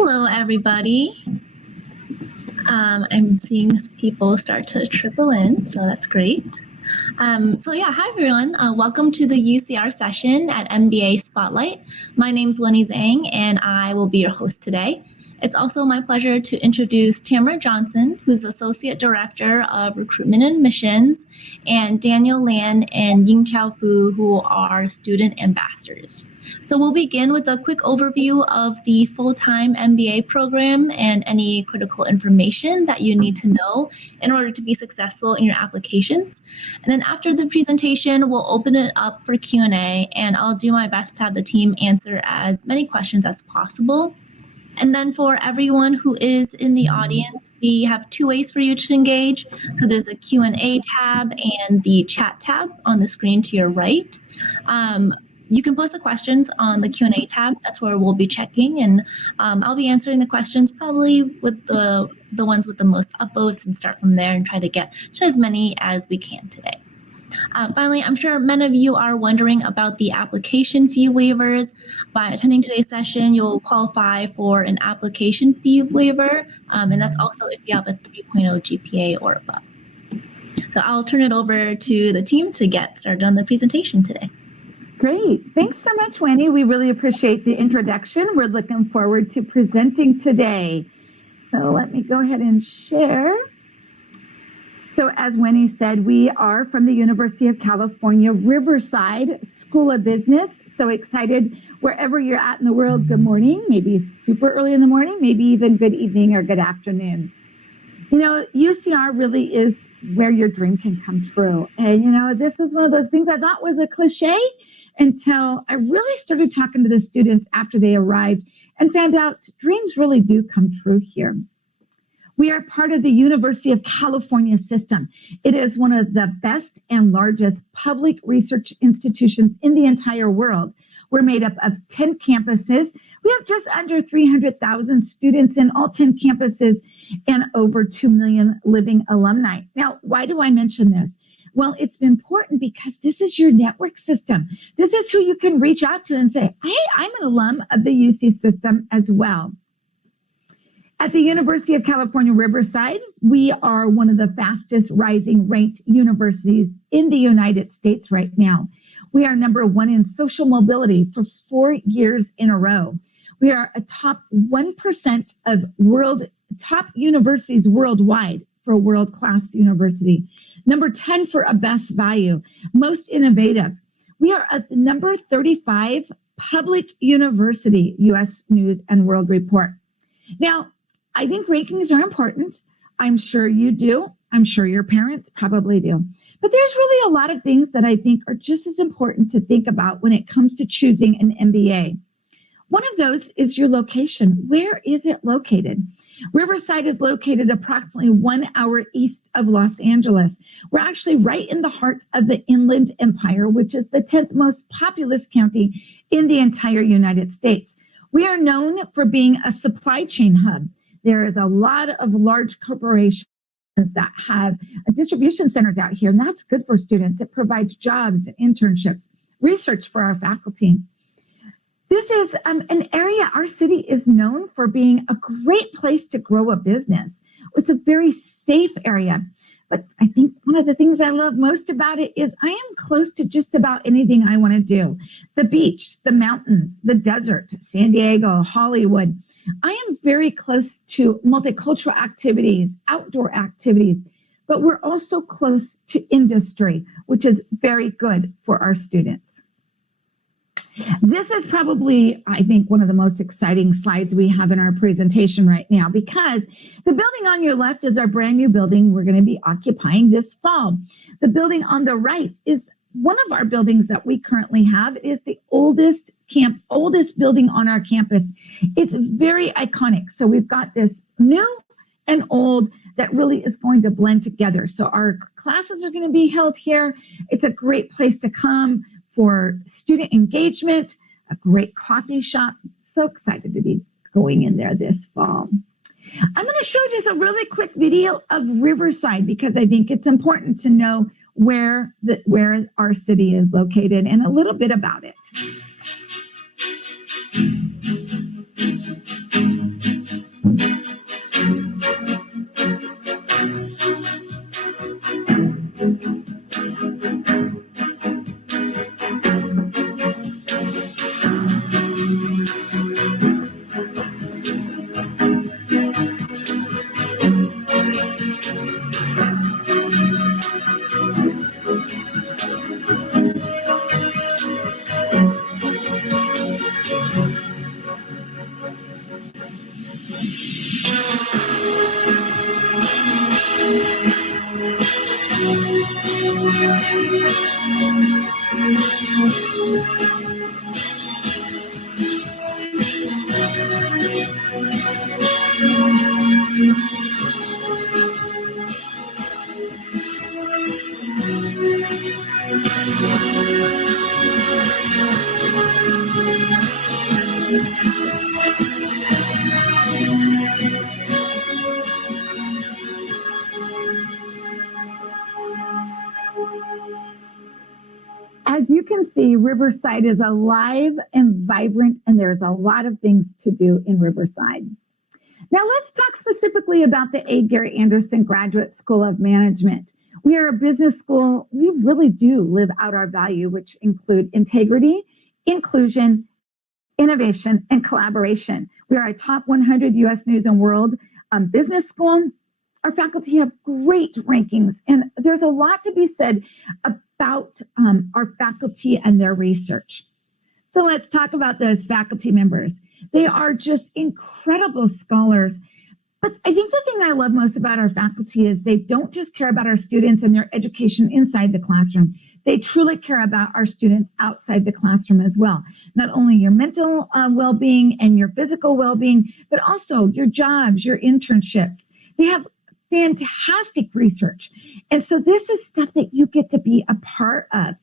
Hello, everybody. I'm seeing people start to trickle in, so that's great. Hi everyone. Welcome to the UCR session at MBA Spotlight. My name's Winnie Zhang, and I will be your host today. It's also my pleasure to introduce Tamara Johnson, who's Associate Director of Recruitment and Admissions, and Daniel Lan and Ying Chao Fu, who are Student Ambassadors. So we'll begin with a quick overview of the full-time MBA program and any critical information that you need to know in order to be successful in your applications. And then after the presentation, we'll open it up for Q&A, and I'll do my best to have the team answer as many questions as possible. And then for everyone who is in the audience, we have two ways for you to engage. So there's a Q&A tab and the chat tab on the screen to your right. You can post the questions on the Q&A tab. That's where we'll be checking, and I'll be answering the questions probably with the ones with the most upvotes and start from there and try to get to as many as we can today. Finally, I'm sure many of you are wondering about the application fee waivers. By attending today's session, you'll qualify for an application fee waiver, and that's also if you have a 3.0 GPA or above. So I'll turn it over to the team to get started on the presentation today. Great. Thanks so much, Winnie. We really appreciate the introduction. We're looking forward to presenting today. So let me go ahead and share. So as Winnie said, we are from the University of California, Riverside School of Business. So excited wherever you're at in the world. Good morning, maybe super early in the morning, maybe even good evening or good afternoon. You know, UCR really is where your dream can come true. And, you know, this is one of those things I thought was a cliche until I really started talking to the students after they arrived and found out dreams really do come true here. We are part of the University of California system. It is one of the best and largest public research institutions in the entire world. We're made up of 10 campuses. We have just under 300,000 students in all 10 campuses and over 2 million living alumni. Now, why do I mention this? Well, it's important because this is your network system. This is who you can reach out to and say, hey, I'm an alum of the UC system as well. At the University of California, Riverside, we are one of the fastest rising ranked universities in the United States right now. We are number one in social mobility for 4 years in a row. We are a top 1% of top universities worldwide for a world-class university. Number 10 for a best value, most innovative. We are at the number 35 public university, U.S. News and World Report. Now, I think rankings are important. I'm sure you do. I'm sure your parents probably do. But there's really a lot of things that I think are just as important to think about when it comes to choosing an MBA. One of those is your location. Where is it located? Riverside is located approximately 1 hour east of Los Angeles. We're actually right in the heart of the Inland Empire, which is the 10th most populous county in the entire United States. We are known for being a supply chain hub. There is a lot of large corporations that have distribution centers out here, and that's good for students. It provides jobs and internships, research for our faculty. This is an area, our city is known for being a great place to grow a business. It's a very safe area. But I think one of the things I love most about it is I am close to just about anything I want to do. The beach, the mountains, the desert, San Diego, Hollywood. I am very close to multicultural activities, outdoor activities, but we're also close to industry, which is very good for our students. This is probably, I think, one of the most exciting slides we have in our presentation right now, because the building on your left is our brand new building we're going to be occupying this fall. The building on the right is one of our buildings that we currently have. It is the oldest building on our campus. It's very iconic. So we've got this new and old that really is going to blend together. So our classes are going to be held here. It's a great place to come for student engagement, a great coffee shop. So excited to be going in there this fall. I'm going to show just a really quick video of Riverside because I think it's important to know where our city is located and a little bit about it. As you can see, Riverside is alive and vibrant, and there's a lot of things to do in Riverside. Now let's talk specifically about the A. Gary Anderson Graduate School of Management. We are a business school. We really do live out our value, which include integrity, inclusion, innovation, and collaboration. We are a top 100 U.S. News and World business school. Our faculty have great rankings, and there's a lot to be said about our faculty and their research. So let's talk about those faculty members. They are just incredible scholars. But I think the thing I love most about our faculty is they don't just care about our students and their education inside the classroom. They truly care about our students outside the classroom as well. Not only your mental well-being and your physical well-being, but also your jobs, your internships. They have fantastic research. And so this is stuff that you get to be a part of.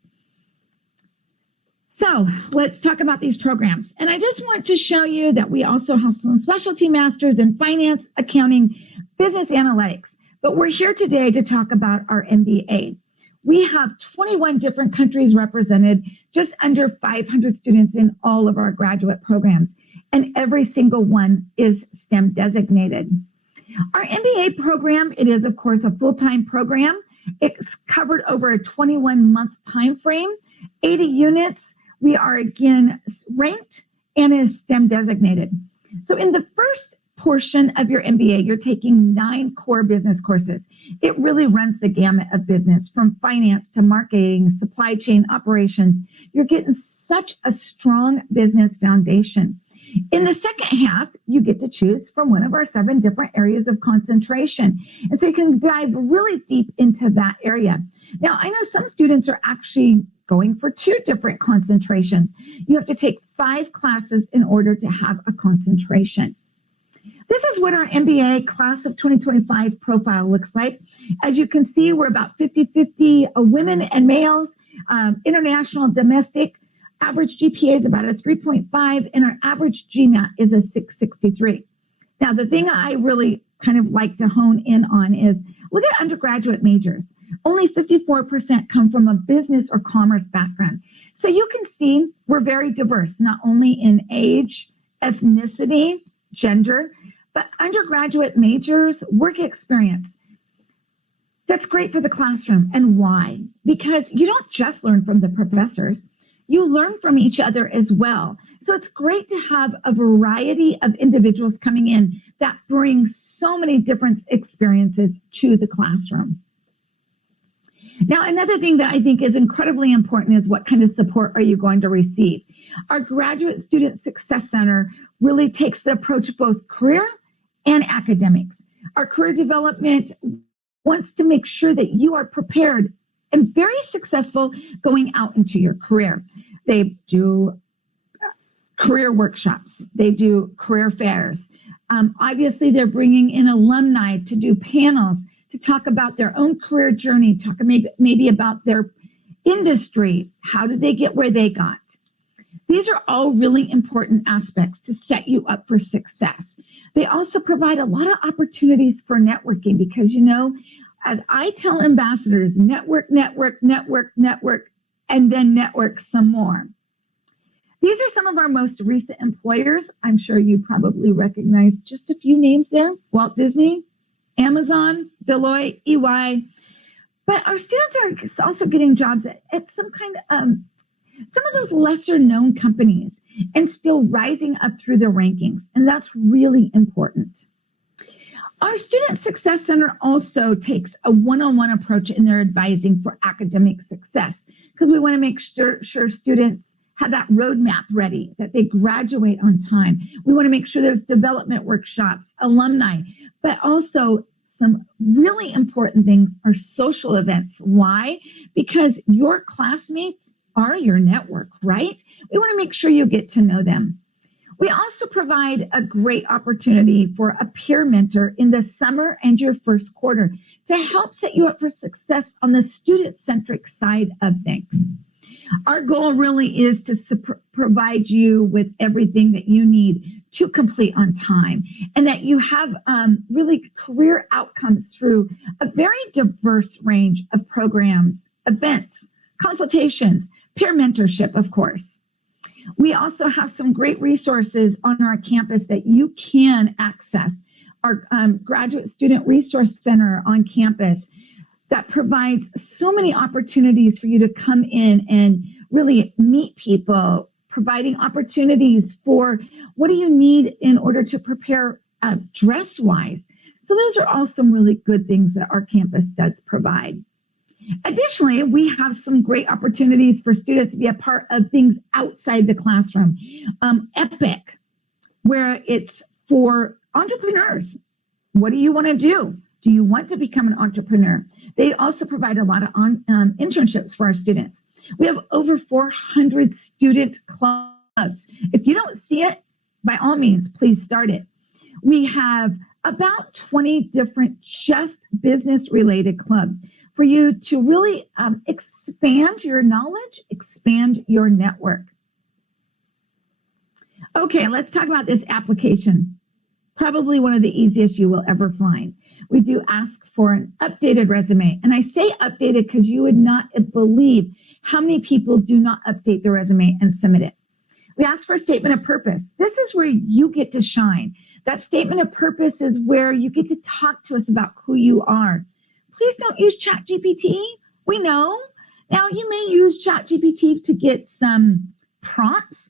So let's talk about these programs. And I just want to show you that we also have some specialty masters in finance, accounting, business analytics. But we're here today to talk about our MBA. We have 21 different countries represented, just under 500 students in all of our graduate programs. And every single one is STEM designated. Our MBA program, it is, of course, a full-time program. It's covered over a 21-month time frame, 80 units. We are, again, ranked and is STEM designated. So in the first portion of your MBA, you're taking 9 core business courses. It really runs the gamut of business, from finance to marketing, supply chain operations. You're getting such a strong business foundation. In the second half, you get to choose from one of our 7 different areas of concentration. And so you can dive really deep into that area. Now, I know some students are actually going for 2 different concentrations. You have to take 5 classes in order to have a concentration. This is what our MBA class of 2025 profile looks like. As you can see, we're about 50-50 women and males, international, domestic. Average GPA is about a 3.5, and our average GMAT is a 663. Now, the thing I really kind of like to hone in on is look at undergraduate majors. Only 54% come from a business or commerce background. So you can see we're very diverse, not only in age, ethnicity, gender, but undergraduate majors, work experience. That's great for the classroom. And why? Because you don't just learn from the professors. You learn from each other as well. So it's great to have a variety of individuals coming in that bring so many different experiences to the classroom. Now, another thing that I think is incredibly important is what kind of support are you going to receive? Our Graduate Student Success Center really takes the approach of both career and academics. Our career development wants to make sure that you are prepared and very successful going out into your career. They do career workshops. They do career fairs. Obviously, they're bringing in alumni to do panels to talk about their own career journey, talk maybe about their industry. How did they get where they got? These are all really important aspects to set you up for success. They also provide a lot of opportunities for networking because, you know, as I tell ambassadors, network, network, network, network, and then network some more. These are some of our most recent employers. I'm sure you probably recognize just a few names there. Walt Disney, Amazon, Deloitte, EY. But our students are also getting jobs at some of those lesser known companies and still rising up through the rankings. And that's really important. Our Student Success Center also takes a one-on-one approach in their advising for academic success because we want to make sure students have that roadmap ready, that they graduate on time. We want to make sure there's development workshops, alumni, but also some really important things are social events. Why? Because your classmates are your network, right? We want to make sure you get to know them. We also provide a great opportunity for a peer mentor in the summer and your first quarter to help set you up for success on the student-centric side of things. Our goal really is to provide you with everything that you need to complete on time, and that you have really career outcomes through a very diverse range of programs, events, consultations, peer mentorship, of course. We also have some great resources on our campus that you can access. Our Graduate Student Resource Center on campus that provides so many opportunities for you to come in and really meet people, providing opportunities for what do you need in order to prepare dress-wise. So those are all some really good things that our campus does provide. Additionally, we have some great opportunities for students to be a part of things outside the classroom. EPIC, where it's for entrepreneurs. What do you want to do? Do you want to become an entrepreneur? They also provide a lot of internships for our students. We have over 400 student clubs. If you don't see it, by all means, please start it. We have about 20 different just business-related clubs for you to really expand your knowledge, expand your network. Okay, let's talk about this application. Probably one of the easiest you will ever find. We do ask for an updated resume. And I say updated because you would not believe how many people do not update their resume and submit it. We ask for a statement of purpose. This is where you get to shine. That statement of purpose is where you get to talk to us about who you are. Please don't use ChatGPT. We know. Now, you may use ChatGPT to get some prompts,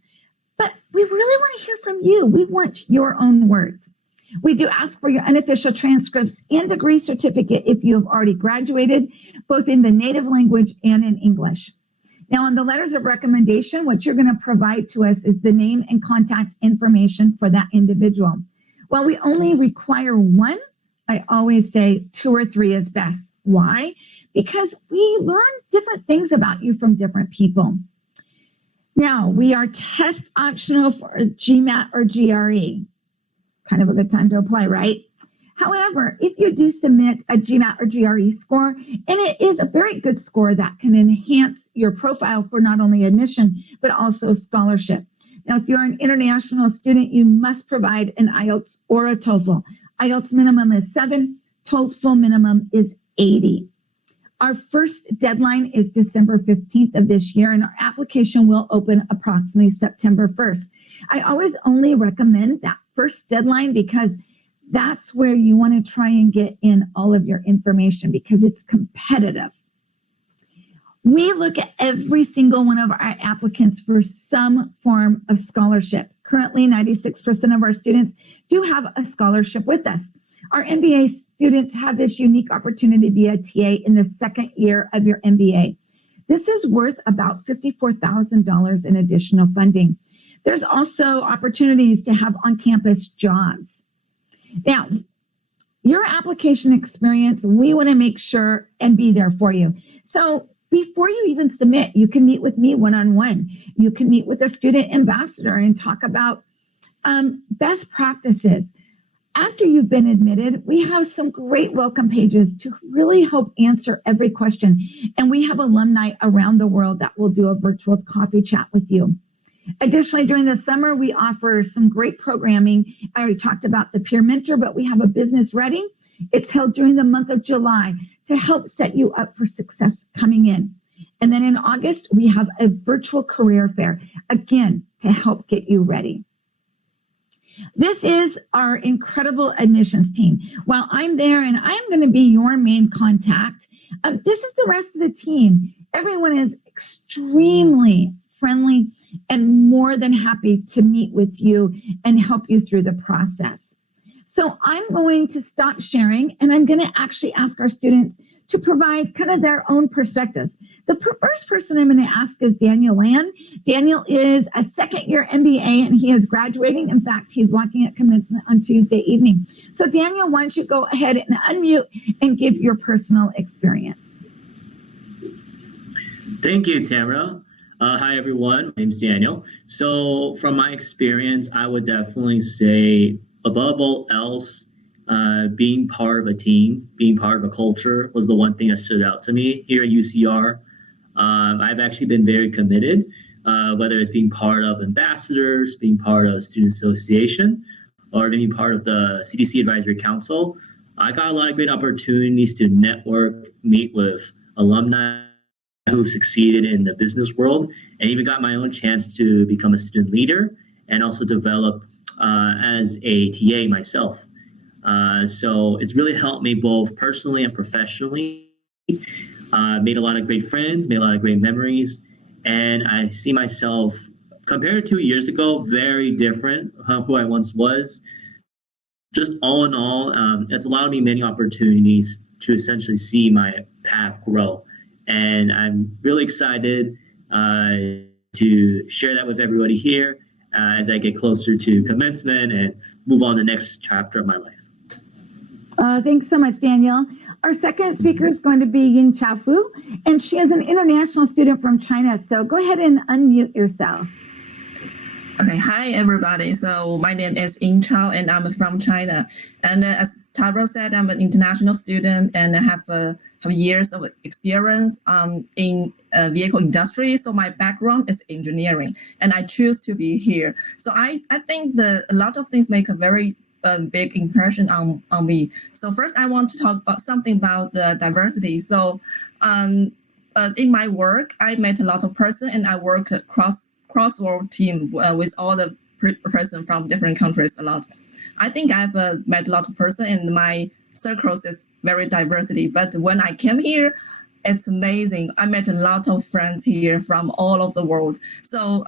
but we really want to hear from you. We want your own words. We do ask for your unofficial transcripts and degree certificate if you have already graduated, both in the native language and in English. Now, on the letters of recommendation, what you're going to provide to us is the name and contact information for that individual. While we only require one, I always say 2 or 3 is best. Why? Because we learn different things about you from different people. Now, we are test optional for GMAT or GRE. Kind of a good time to apply, right? However, if you do submit a GMAT or GRE score, and it is a very good score that can enhance your profile for not only admission, but also scholarship. Now, if you're an international student, you must provide an IELTS or a TOEFL. IELTS minimum is 7, TOEFL minimum is 80. Our first deadline is December 15th of this year, and our application will open approximately September 1st. I always only recommend that first deadline because that's where you want to try and get in all of your information because it's competitive. We look at every single one of our applicants for some form of scholarship. Currently, 96% of our students do have a scholarship with us. Our MBA students have this unique opportunity to be a TA in the second year of your MBA. This is worth about $54,000 in additional funding. There's also opportunities to have on-campus jobs. Now, your application experience, we want to make sure and be there for you. So before you even submit, you can meet with me one-on-one. You can meet with a student ambassador and talk about best practices. After you've been admitted, we have some great welcome pages to really help answer every question. And we have alumni around the world that will do a virtual coffee chat with you. Additionally, during the summer, we offer some great programming. I already talked about the peer mentor, but we have a business ready. It's held during the month of July to help set you up for success coming in. And then in August, we have a virtual career fair, again, to help get you ready. This is our incredible admissions team. While I'm there and I'm going to be your main contact, this is the rest of the team. Everyone is extremely friendly and more than happy to meet with you and help you through the process. So I'm going to stop sharing and I'm going to actually ask our students to provide kind of their own perspectives. The first person I'm going to ask is Daniel Land. Daniel is a second-year MBA, and he is graduating. In fact, he's walking at commencement on Tuesday evening. So, Daniel, why don't you go ahead and unmute and give your personal experience? Thank you, Tamara. Hi, everyone. My name's Daniel. So from my experience, I would definitely say, above all else, being part of a team, being part of a culture was the one thing that stood out to me here at UCR. I've actually been very committed, whether it's being part of ambassadors, being part of student association, or being part of the CDC Advisory Council. I got a lot of great opportunities to network, meet with alumni who succeeded in the business world, and even got my own chance to become a student leader and also develop as a TA myself. So it's really helped me both personally and professionally. Made a lot of great friends, made a lot of great memories, and I see myself, compared to 2 years ago, very different who I once was. Just all in all, it's allowed me many opportunities to essentially see my path grow. And I'm really excited to share that with everybody here as I get closer to commencement and move on to the next chapter of my life. Thanks so much, Daniel. Our second speaker is going to be Yin Chafu, and she is an international student from China. So go ahead and unmute yourself. Okay, hi everybody. So my name is Ying Chao and I'm from China. And as Tara said, I'm an international student and I have years of experience in vehicle industry. So my background is engineering and I choose to be here. So I think a lot of things make a very big impression on me. So first I want to talk about something about the diversity. So in my work, I met a lot of person and I work cross-world team with all the person from different countries a lot. I think I've met a lot of person and my circles is very diversity. But when I came here, it's amazing. I met a lot of friends here from all over the world. So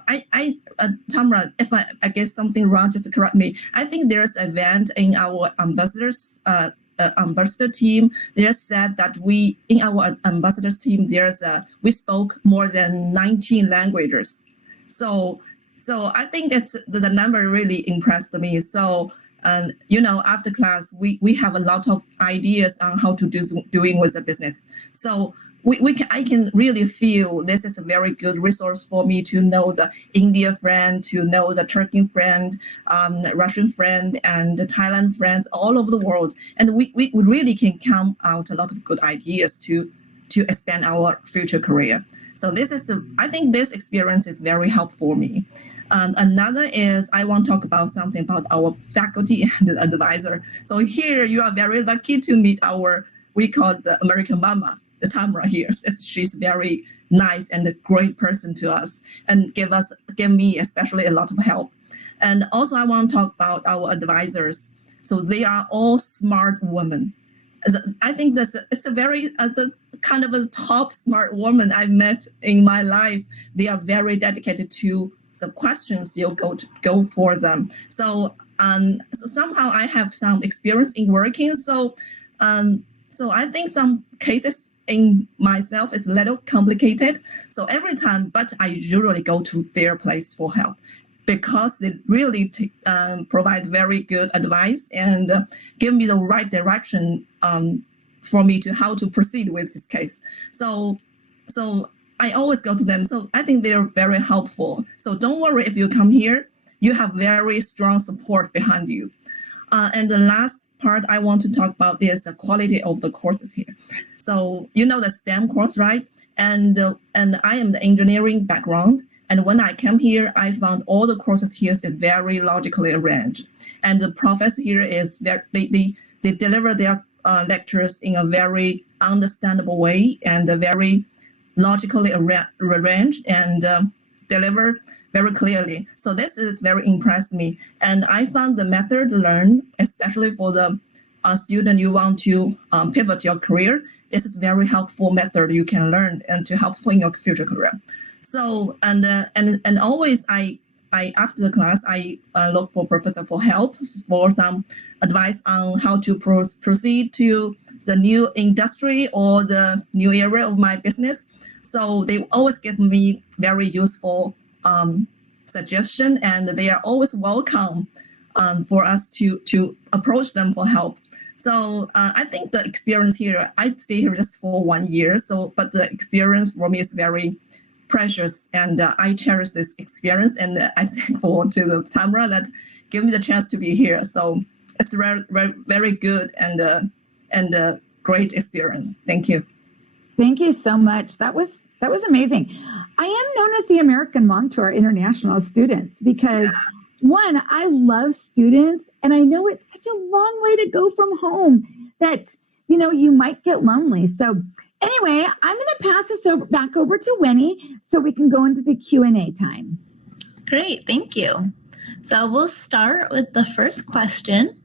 Tamara, if I get something wrong, just correct me. I think there's an event in our ambassador team. They said that in our ambassadors team, we spoke more than 19 languages. So I think the number really impressed me. So after class, we have a lot of ideas on how to doing with the business. So I can really feel this is a very good resource for me to know the India friend, to know the Turkey friend, Russian friend, and the Thailand friends all over the world. And we really can come out a lot of good ideas to expand our future career. So I think this experience is very helpful for me. Another is I want to talk about something about our faculty and advisor. So here you are very lucky to meet we call the American Mama, the Tamara here. She's very nice and a great person to us and give me especially a lot of help. And also I want to talk about our advisors. So they are all smart women. I think it's a kind of a top smart woman I met in my life. They are very dedicated to the questions you go for them. So somehow I have some experience in working. So I think some cases in myself is a little complicated. So every time, but I usually go to their place for help, because they really provide very good advice and give me the right direction for me to how to proceed with this case. So I always go to them. So I think they're very helpful. So don't worry if you come here, you have very strong support behind you. And the last part I want to talk about is the quality of the courses here. So the STEM course, right? And I am the engineering background. And when I came here, I found all the courses here is very logically arranged. And the professor here is they deliver their lectures in a very understandable way and very logically arranged and deliver very clearly. So this is very impressed me. And I found the method learned, especially for the student you want to pivot your career, this is very helpful method you can learn and to help in your future career. So and always I after the class, I look for professor for help for some advice on how to proceed to the new industry or the new area of my business. So they always give me very useful suggestion, and they are always welcome for us to approach them for help. So I think the experience here, I stay here just for 1 year. So, but the experience for me is very precious, and I cherish this experience. And I thankful to the Tamara that gave me the chance to be here. So it's very good and great experience. Thank you. Thank you so much. That was amazing. I am known as the American mom to our international students because one, I love students, and I know it's such a long way to go from home that, you might get lonely. So anyway, I'm going to pass this back over to Winnie so we can go into the Q&A time. Great, thank you. So we'll start with the first question.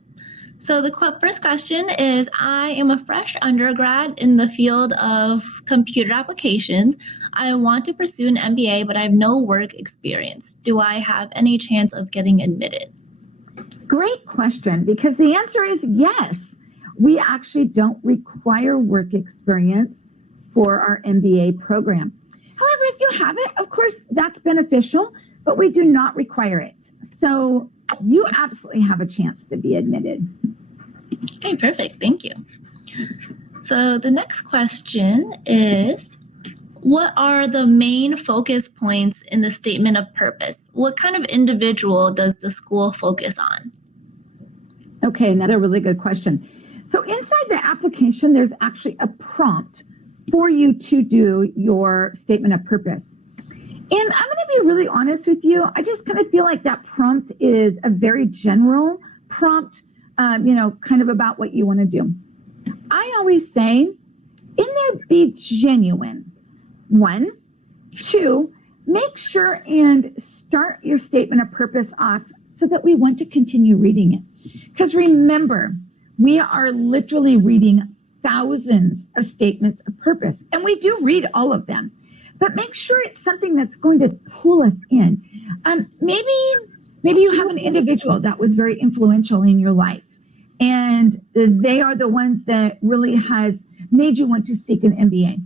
So the first question is, I am a fresh undergrad in the field of computer applications. I want to pursue an MBA, but I have no work experience. Do I have any chance of getting admitted? Great question, because the answer is yes. We actually don't require work experience for our MBA program. However, if you have it, of course, that's beneficial, but we do not require it. So you absolutely have a chance to be admitted. Okay, perfect. Thank you. So the next question is, what are the main focus points in the statement of purpose? What kind of individual does the school focus on? Okay, another really good question. So inside the application, there's actually a prompt for you to do your statement of purpose. And I'm going to be really honest with you. I just kind of feel like that prompt is a very general prompt, kind of about what you want to do. I always say, in there, be genuine. 1, 2, make sure and start your statement of purpose off so that we want to continue reading it. Because remember, we are literally reading thousands of statements of purpose, and we do read all of them. But make sure it's something that's going to pull us in. Maybe you have an individual that was very influential in your life, and they are the ones that really has made you want to seek an MBA.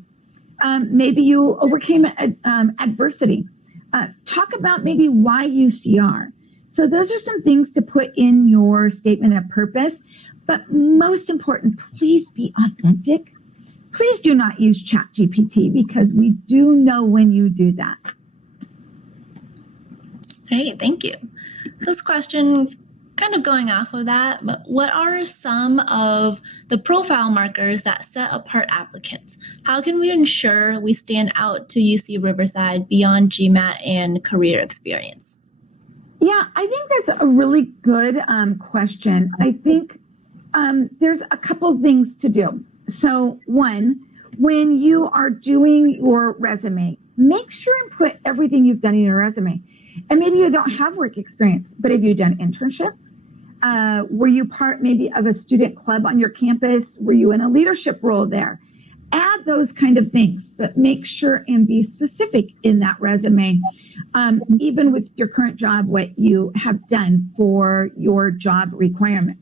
Maybe you overcame adversity. Talk about maybe why UCR. So those are some things to put in your statement of purpose. But most important, please be authentic. Please do not use ChatGPT, because we do know when you do that. Great, thank you. This question, kind of going off of that, but what are some of the profile markers that set apart applicants? How can we ensure we stand out to UC Riverside beyond GMAT and career experience? Yeah, I think that's a really good question. I think there's a couple things to do. So 1, when you are doing your resume, make sure and put everything you've done in your resume. And maybe you don't have work experience, but have you done internships? Were you part maybe of a student club on your campus? Were you in a leadership role there? Add those kind of things, but make sure and be specific in that resume, even with your current job, what you have done for your job requirements.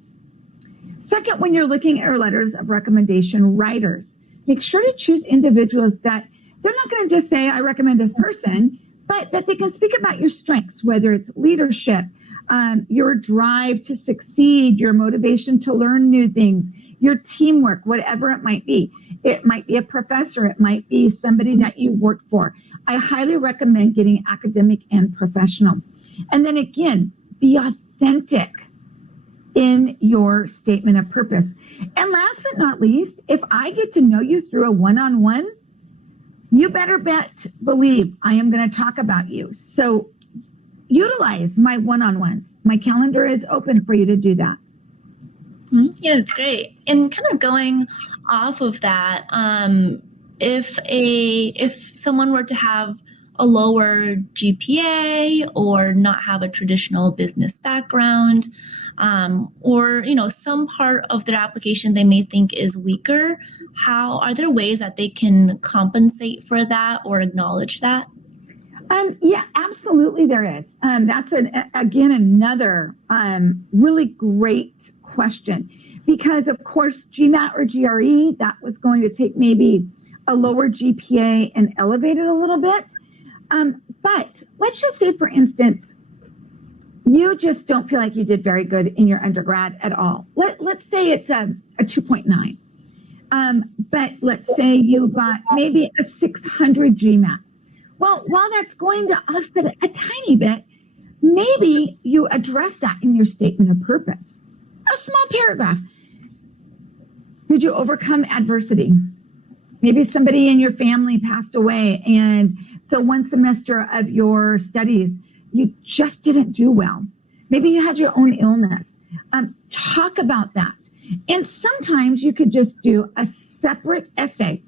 Second, when you're looking at your letters of recommendation writers, make sure to choose individuals that they're not going to just say, I recommend this person, but that they can speak about your strengths, whether it's leadership, your drive to succeed, your motivation to learn new things, your teamwork, whatever it might be. It might be a professor. It might be somebody that you work for. I highly recommend getting academic and professional. And then again, be authentic in your statement of purpose. And last but not least, if I get to know you through a one-on-one, you better believe I am going to talk about you. So utilize my one-on-ones. My calendar is open for you to do that. Yeah, it's great. And kind of going off of that, if someone were to have a lower GPA or not have a traditional business background, or some part of their application they may think is weaker, are there ways that they can compensate for that or acknowledge that? Yeah, absolutely there is. That's again another really great question, because of course GMAT or GRE, that was going to take maybe a lower GPA and elevate it a little bit. But let's just say, for instance, you just don't feel like you did very good in your undergrad at all. Let's say it's a 2.9. But let's say you got maybe a 600 GMAT. Well, while that's going to offset it a tiny bit, maybe you address that in your statement of purpose. A small paragraph. Did you overcome adversity? Maybe somebody in your family passed away, and so one semester of your studies, you just didn't do well. Maybe you had your own illness. Talk about that. And sometimes you could just do a separate essay,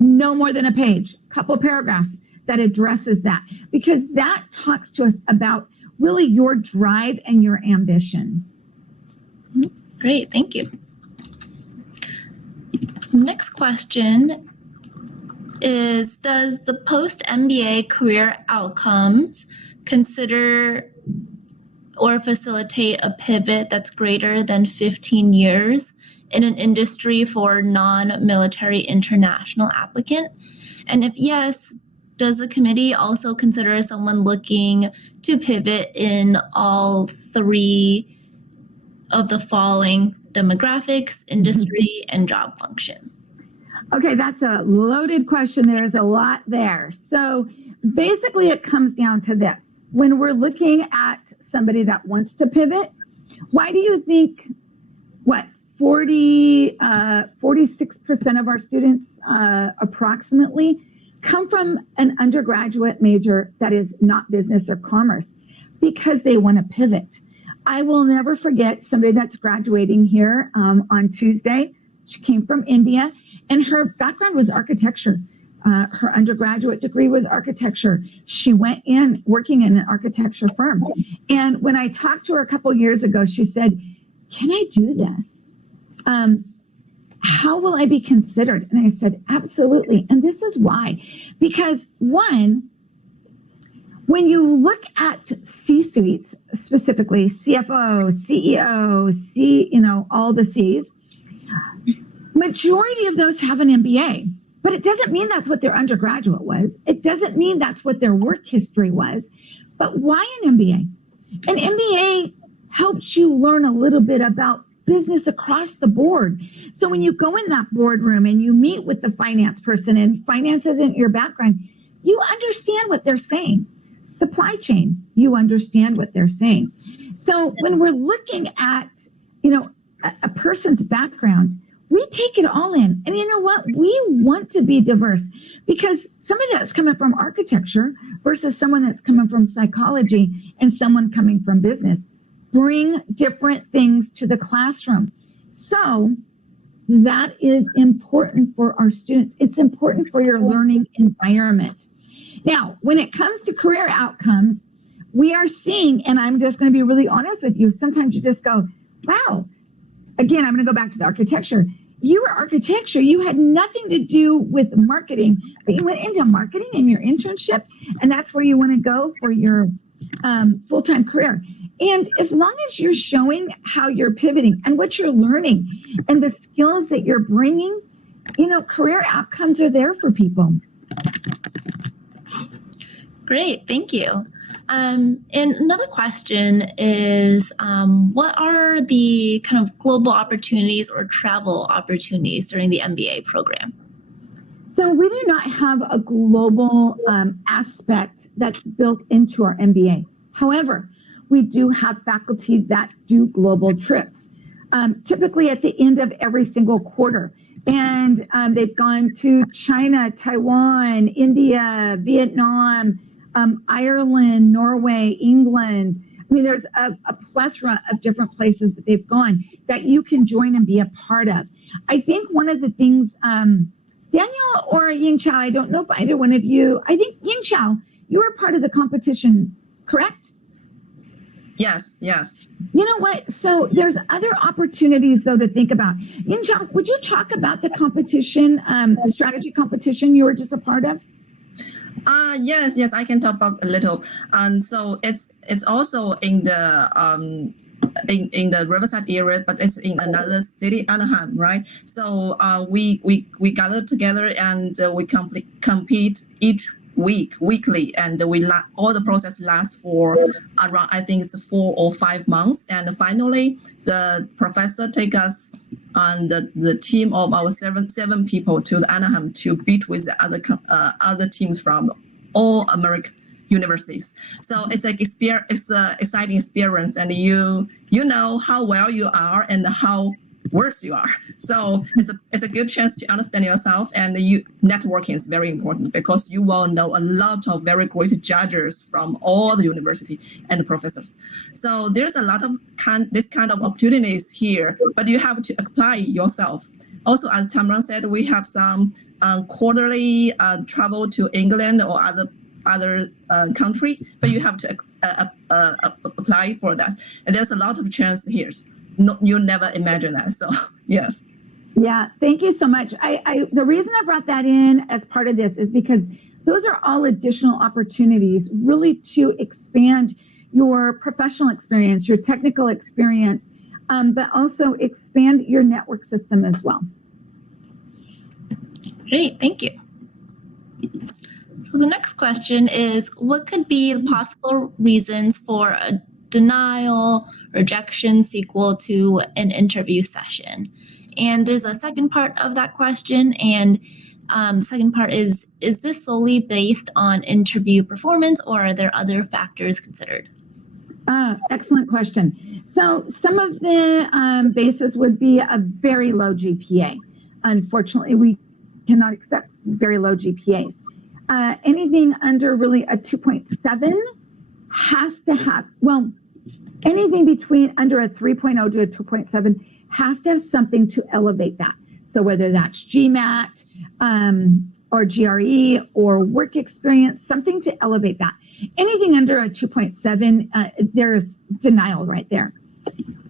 no more than a page, couple paragraphs, that addresses that, because that talks to us about really your drive and your ambition. Great, thank you. Next question is, does the post-MBA career outcomes consider or facilitate a pivot that's greater than 15 years in an industry for non-military international applicant? And if yes, does the committee also consider someone looking to pivot in all three of the following demographics, industry, and job function? Okay, that's a loaded question. There's a lot there. So basically it comes down to this. When we're looking at somebody that wants to pivot, why do you think, 46% of our students approximately come from an undergraduate major that is not business or commerce? Because they want to pivot. I will never forget somebody that's graduating here on Tuesday. She came from India, and her background was architecture. Her undergraduate degree was architecture. She went in working in an architecture firm. And when I talked to her a couple years ago, she said, "Can I do this? How will I be considered?" And I said, "Absolutely." And this is why. Because one, when you look at C-suites, specifically CFO, CEO, all the C's, majority of those have an MBA. But it doesn't mean that's what their undergraduate was. It doesn't mean that's what their work history was. But why an MBA? An MBA helps you learn a little bit about business across the board. So when you go in that boardroom and you meet with the finance person, and finance isn't your background, you understand what they're saying. Supply chain, you understand what they're saying. So when we're looking at, a person's background, we take it all in. And you know what? We want to be diverse, because somebody that's coming from architecture versus someone that's coming from psychology and someone coming from business bring different things to the classroom. So that is important for our students. It's important for your learning environment. Now, when it comes to career outcomes, we are seeing, and I'm just going to be really honest with you, sometimes you just go, wow. Again, I'm going to go back to the architecture. You were architecture. You had nothing to do with marketing, but you went into marketing in your internship, and that's where you want to go for your full-time career. And as long as you're showing how you're pivoting and what you're learning and the skills that you're bringing, career outcomes are there for people. Great, thank you. And another question is, what are the kind of global opportunities or travel opportunities during the MBA program? So we do not have a global aspect that's built into our MBA. However, we do have faculty that do global trips, typically at the end of every single quarter. And they've gone to China, Taiwan, India, Vietnam, Ireland, Norway, England. I mean, there's a plethora of different places that they've gone that you can join and be a part of. I think one of the things, Daniel or Ying Chao, I don't know if either one of you, I think Ying Chao, you were part of the competition, correct? Yes. You know what? So there's other opportunities, though, to think about. Ying Chao, would you talk about the competition, the strategy competition you were just a part of? Yes, I can talk about a little. And so it's also in the Riverside area, but it's in another city, Anaheim, right? So we gather together and we compete each weekly, and all the process lasts for around, I think it's 4 or 5 months, and finally the professor take us on the team of our seven people to the Anaheim to beat with the other teams from all American universities. So it's like it's an exciting experience, and you know how well you are and how worse you are. So it's a good chance to understand yourself, and networking is very important because you will know a lot of very great judges from all the university and the professors. So there's a lot of this kind of opportunities here, but you have to apply yourself. Also, as Tamran said, we have some quarterly travel to England or other country, but you have to apply for that. And there's a lot of chance here. No, you never imagine that. So yes. Yeah, thank you so much. The reason I brought that in as part of this is because those are all additional opportunities really to expand your professional experience, your technical experience, but also expand your network system as well. Great, thank you. So the next question is, what could be the possible reasons for a denial, rejection sequel to an interview session? And there's a second part of that question, and the second part is this solely based on interview performance, or are there other factors considered? Excellent question. So some of the basis would be a very low GPA. Unfortunately, we cannot accept very low GPAs. Anything under really a 2.7 has to have, well, anything between under a 3.0 to a 2.7 has to have something to elevate that. So whether that's GMAT or GRE or work experience, something to elevate that. Anything under a 2.7, there's denial right there.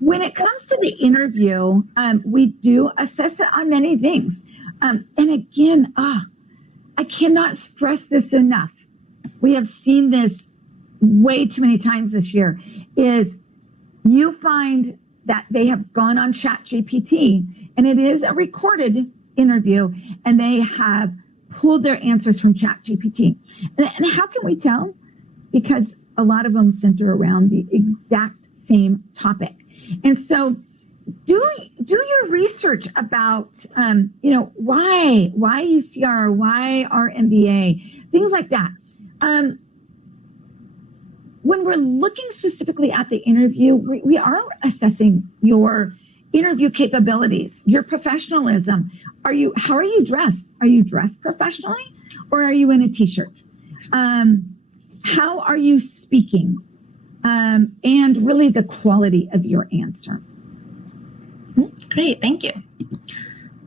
When it comes to the interview, we do assess it on many things. And again, I cannot stress this enough. We have seen this way too many times this year, is you find that they have gone on ChatGPT, and it is a recorded interview, and they have pulled their answers from ChatGPT. And how can we tell? Because a lot of them center around the exact same topic. And so do your research about, why UCR, why our MBA, things like that. When we're looking specifically at the interview, we are assessing your interview capabilities, your professionalism. How are you dressed? Are you dressed professionally, or are you in a t-shirt? How are you speaking? And really the quality of your answer. Great, thank you.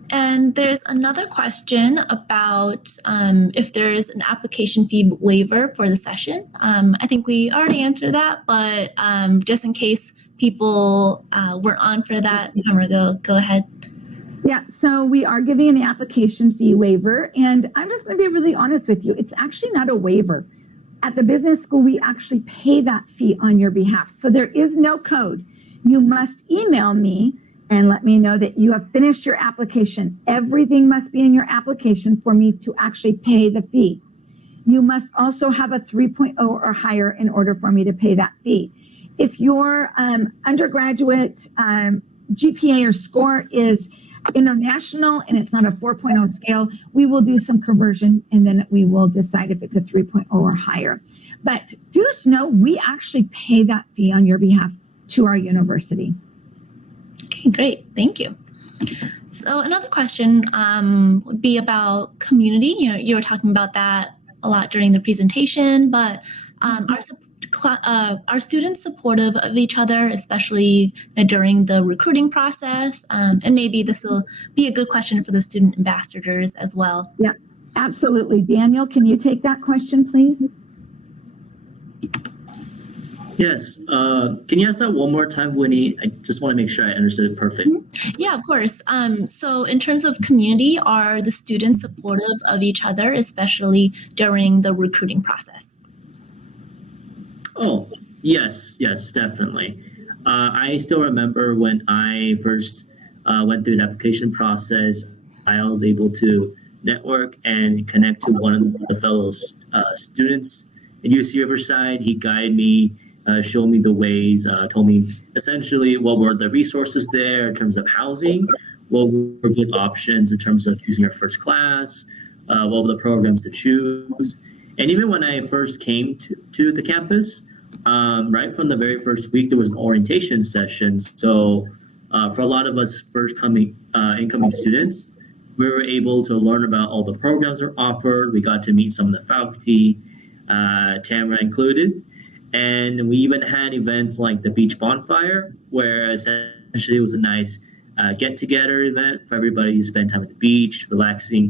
And there's another question about if there's an application fee waiver for the session. I think we already answered that, but just in case people were on for that, Tamara, go ahead. Yeah, so we are giving an application fee waiver, and I'm just going to be really honest with you. It's actually not a waiver. At the business school, we actually pay that fee on your behalf. So there is no code. You must email me and let me know that you have finished your application. Everything must be in your application for me to actually pay the fee. You must also have a 3.0 or higher in order for me to pay that fee. If your undergraduate GPA or score is international and it's not a 4.0 scale, we will do some conversion, and then we will decide if it's a 3.0 or higher. But do know we actually pay that fee on your behalf to our university. Okay, great. Thank you. So another question would be about community. You were talking about that a lot during the presentation, but are students supportive of each other, especially during the recruiting process? And maybe this will be a good question for the student ambassadors as well. Yeah, absolutely. Daniel, can you take that question, please? Yes. Can you ask that one more time, Winnie? I just want to make sure I understood it perfect. Yeah, of course. So in terms of community, are the students supportive of each other, especially during the recruiting process? Oh, yes, definitely. I still remember when I first went through the application process, I was able to network and connect to one of the fellow students at UC Riverside. He guided me, showed me the ways, told me essentially what were the resources there in terms of housing, what were good options in terms of choosing your first class, what were the programs to choose. And even when I first came to the campus, right from the very first week, there was an orientation session. So for a lot of us first incoming students, we were able to learn about all the programs that are offered. We got to meet some of the faculty, Tamara included. And we even had events like the beach bonfire, where essentially it was a nice get together event for everybody to spend time at the beach, relaxing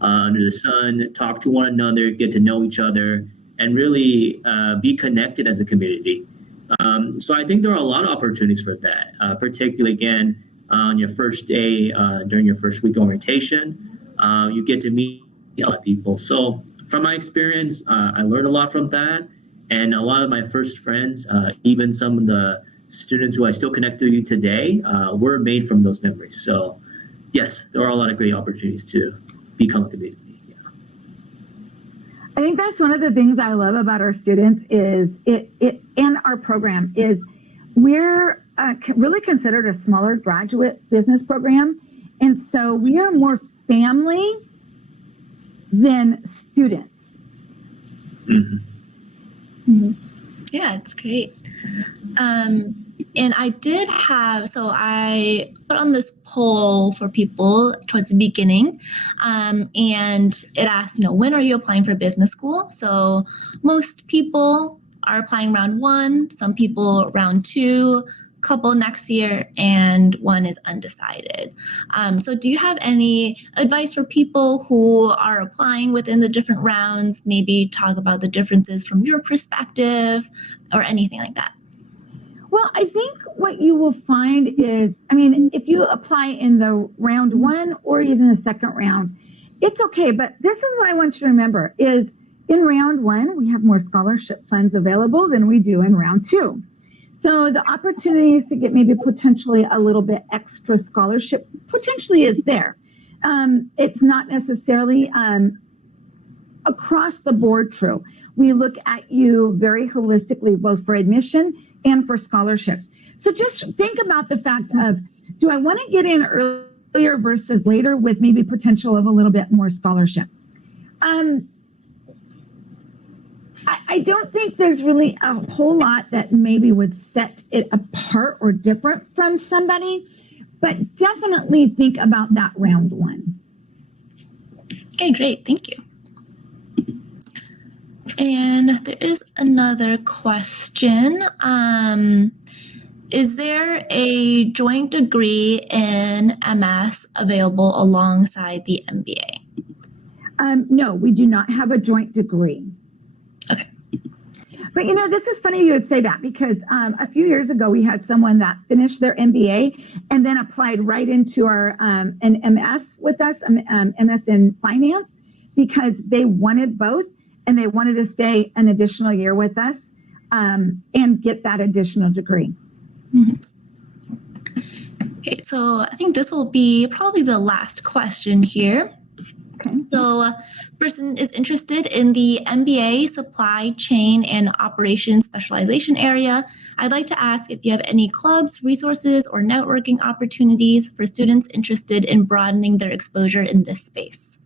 under the sun, talk to one another, get to know each other, and really be connected as a community. So I think there are a lot of opportunities for that, particularly again on your first day during your first week orientation. You get to meet a lot of people. So from my experience, I learned a lot from that. And a lot of my first friends, even some of the students who I still connect to today, were made from those memories. So yes, there are a lot of great opportunities to become a community. I think that's one of the things I love about our students is it and our program is we're really considered a smaller graduate business program. And so we are more family than students. Mm-hmm. Mm-hmm. Yeah, it's great. And I did so I put on this poll for people towards the beginning, and it asked, when are you applying for business school? So most people are applying round 1, some people round 2, couple next year, and one is undecided. So do you have any advice for people who are applying within the different rounds? Maybe talk about the differences from your perspective or anything like that. Well, I think what you will find is, if you apply in the round 1 or even the second round, it's okay. But this is what I want you to remember is in round 1, we have more scholarship funds available than we do in round 2. So the opportunities to get maybe potentially a little bit extra scholarship potentially is there. It's not necessarily across the board true. We look at you very holistically, both for admission and for scholarships. So just think about the fact of, do I want to get in earlier versus later with maybe potential of a little bit more scholarship? I don't think there's really a whole lot that maybe would set it apart or different from somebody, but definitely think about that round 1. Okay, great. Thank you. And there is another question. Is there a joint degree in MS available alongside the MBA? No, we do not have a joint degree. Okay. But this is funny you would say that because a few years ago we had someone that finished their MBA and then applied right into our an MS with us, MS in finance, because they wanted both and they wanted to stay an additional year with us and get that additional degree. Mm-hmm. Okay, so I think this will be probably the last question here. Okay. So person is interested in the MBA supply chain and operations specialization area. I'd like to ask if you have any clubs, resources, or networking opportunities for students interested in broadening their exposure in this space.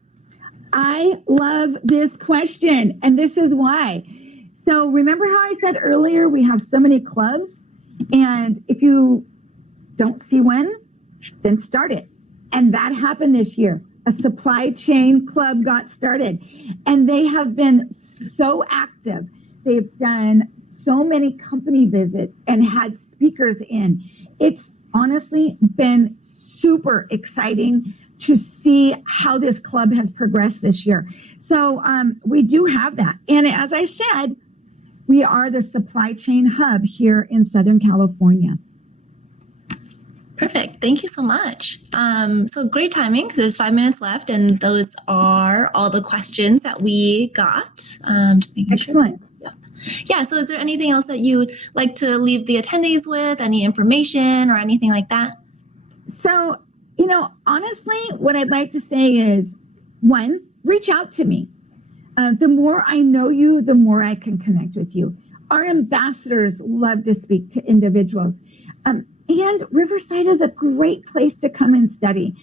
I love this question, and this is why. So remember how I said earlier, we have so many clubs, and if you don't see one, then start it. And that happened this year. A supply chain club got started, and they have been so active. They've done so many company visits and had speakers in. It's honestly been super exciting to see how this club has progressed this year. So we do have that. And as I said, We are the supply chain hub here in Southern California. Perfect. Thank you so much. So great timing because there's 5 minutes left, and those are all the questions that we got. Just making Excellent. sure. Yep. Yeah. So is there anything else that you would like to leave the attendees with? Any information or anything like that? So, honestly, what I'd like to say is, one, reach out to me. The more I know you, the more I can connect with you. Our ambassadors love to speak to individuals. And Riverside is a great place to come and study.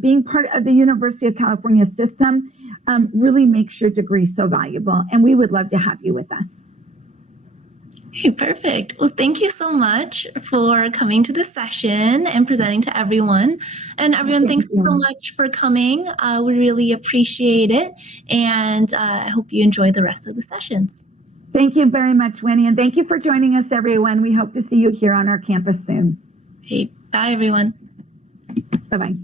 Being part of the University of California system really makes your degree so valuable, and we would love to have you with us. Okay, perfect. Well, thank you so much for coming to this session and presenting to everyone. And everyone, thanks so much for coming. We really appreciate it. And I hope you enjoy the rest of the sessions. Thank you very much, Winnie. And thank you for joining us, everyone. We hope to see you here on our campus soon. Okay, bye, everyone. Bye-bye.